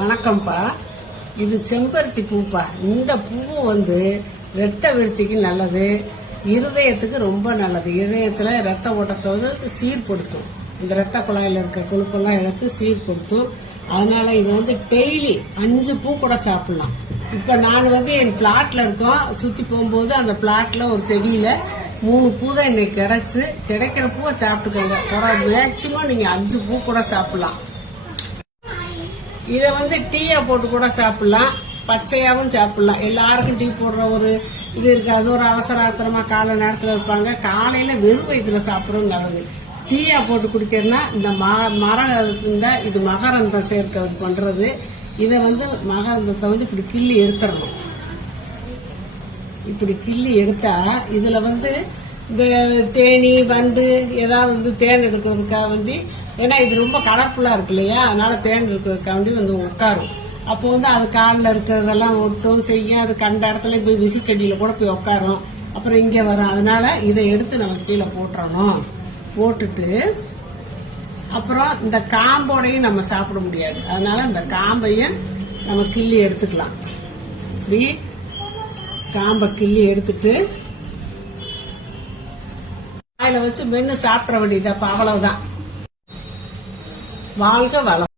வணக்கம்ப்பா. இது செம்பருத்தி பூப்பா. இந்த பூ ரத்த விருத்திக்கு நல்லது, இருதயத்துக்கு ரொம்ப நல்லது. இதயத்துல ரத்த ஓட்டத்தை சீர்படுத்தும். இந்த ரத்த குழாயில இருக்க கொழுப்பெல்லாம் எடுத்து சீர்படுத்தும். அதனால இது டெய்லி 5 பூ கூட சாப்பிடலாம். இப்ப நான் என் பிளாட்ல இருக்கோம், சுத்தி போகும்போது அந்த பிளாட்ல ஒரு செடியில 3 பூ தான் இன்னைக்கு கிடைச்சு. கிடைக்கிற பூவை சாப்பிட்டுக்கோங்க. மேக்சிமம் நீங்க 5 பூ கூட சாப்பிடலாம். இதை டீயா போட்டு கூட சாப்பிடலாம், பச்சையாவும் சாப்பிடலாம். எல்லாருக்கும் டீ போடுற ஒரு இது இருக்காது. ஒரு அவசர ஆத்திரமா காலை நேரத்துல இருப்பாங்க. காலையில வெறும் வயிற்றுல சாப்பிடறது நல்லது. டீயா போட்டு குடிக்கிறதுனா இந்த மரம் இருந்தா இது மகரந்தம் சேர்க்க பண்றது. இதை மகரந்தத்தை இப்படி கிள்ளி எடுத்துடணும். இப்படி கிள்ளி எடுத்தா இதுல இந்த தேனி வண்டு ஏதாவது தேன் எடுக்கிறதுக்காக ஏன்னா இது ரொம்ப கலர்ஃபுல்லா இருக்கு இல்லையா, அதனால தேன் எடுக்கிறதுக்காண்டி உட்காரும். அப்போ அது காலில் இருக்கிறதெல்லாம் ஒட்டும் செய்யும். அது கண்ட இடத்துல போய் விசி செடியில கூட போய் உட்காரும். அப்புறம் இங்க வரும். அதனால இதை எடுத்து நம்ம கீழே போட்டுறணும். போட்டுட்டு அப்புறம் இந்த காம்போடையும் நம்ம சாப்பிட முடியாது. அதனால இந்த காம்பையும் நம்ம கிள்ளி எடுத்துக்கலாம். இப்படி காம்பை கிள்ளி எடுத்துட்டு வாயில வச்சு மென்னு சாப்பிட வேண்டியது. அப்ப அவ்வளவுதான். வாழ்க வளம்.